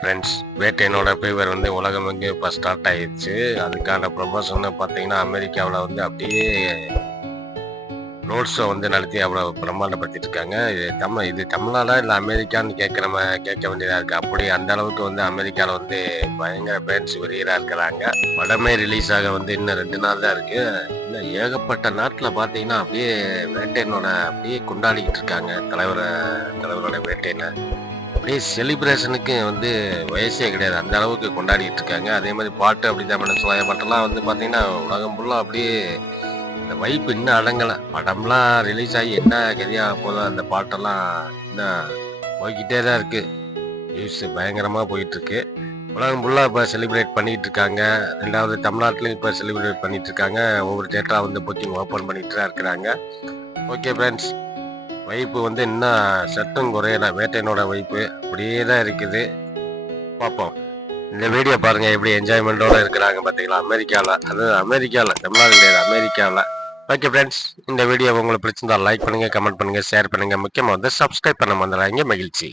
Friends வேட்டையனோட fever வந்து உலகம் எங்கே இப்போ ஸ்டார்ட் ஆயிடுச்சு. அதுக்கான ப்ரொமோஷன் பார்த்தீங்கன்னா அமெரிக்காவில் வந்து அப்படியே ரோட் ஷோ வந்து நடத்தி அவ்வளோ பிரம்மாண்டப்படுத்திட்டு இருக்காங்க இது தமிழ் இது தமிழ்நாடா இல்லை அமெரிக்கான்னு கேட்குற கேட்க வேண்டியதாக இருக்குது அப்படி அந்த அளவுக்கு வந்து அமெரிக்காவில் வந்து பயங்கர ஃபேன்ஸ் வெறியராக இருக்கிறாங்க. படமே ரிலீஸ் ஆக வந்து இன்னும் ரெண்டு நாள் தான் இருக்குது இன்னும் ஏகப்பட்ட நாட்டில் பார்த்தீங்கன்னா அப்படியே வேட்டையனோட அப்படியே கொண்டாடிக்கிட்டு இருக்காங்க. தலைவரை தலைவரோட வேட்டையனை. அப்படியே செலிப்ரேஷனுக்கு வந்து வயசே கிடையாது. அந்த அளவுக்கு கொண்டாடிட்டு இருக்காங்க. அதே மாதிரி பாட்டு அப்படி தான் சொல்ல பாட்டெல்லாம் வந்து பார்த்தீங்கன்னா உலகம் ஃபுல்லாக அப்படியே இந்த வைப்பு இன்னும் அடங்கலை. படம்லாம் ரிலீஸ் ஆகி என்ன கதியாக போதும் அந்த பாட்டெல்லாம் இன்னும் போய்கிட்டே தான் இருக்குது நியூஸ் பயங்கரமாக போயிட்டுருக்கு. உலகம் ஃபுல்லாக இப்போ செலிப்ரேட் பண்ணிகிட்டு இருக்காங்க. ரெண்டாவது தமிழ்நாட்டிலையும் இப்போ செலிப்ரேட் பண்ணிகிட்டு இருக்காங்க. ஒவ்வொரு தேட்டராக வந்து புக்கிங் ஓப்பன் பண்ணிட்டு தான் இருக்கிறாங்க. ஓகே ஃப்ரெண்ட்ஸ் வைப்பு வந்து இன்னும் சட்டும் குறையல வேட்டையனோட வைப்பு அப்படியே தான் இருக்குது. பார்ப்போம். இந்த வீடியோ பாருங்க எப்படி என்ஜாய்மெண்ட்டோட இருக்கிறாங்க பார்த்தீங்களா அமெரிக்காவில் அது அமெரிக்காவில் தமிழ்நாடு கிடையாது அமெரிக்காவில் ஓகே ஃப்ரெண்ட்ஸ் இந்த வீடியோ உங்களுக்கு பிடிச்சிருந்தா லைக் பண்ணுங்கள் கமெண்ட் பண்ணுங்கள் ஷேர் பண்ணுங்கள் முக்கியமாக வந்து சப்ஸ்கிரைப் பண்ண வந்துடுறாங்க மகிழ்ச்சி.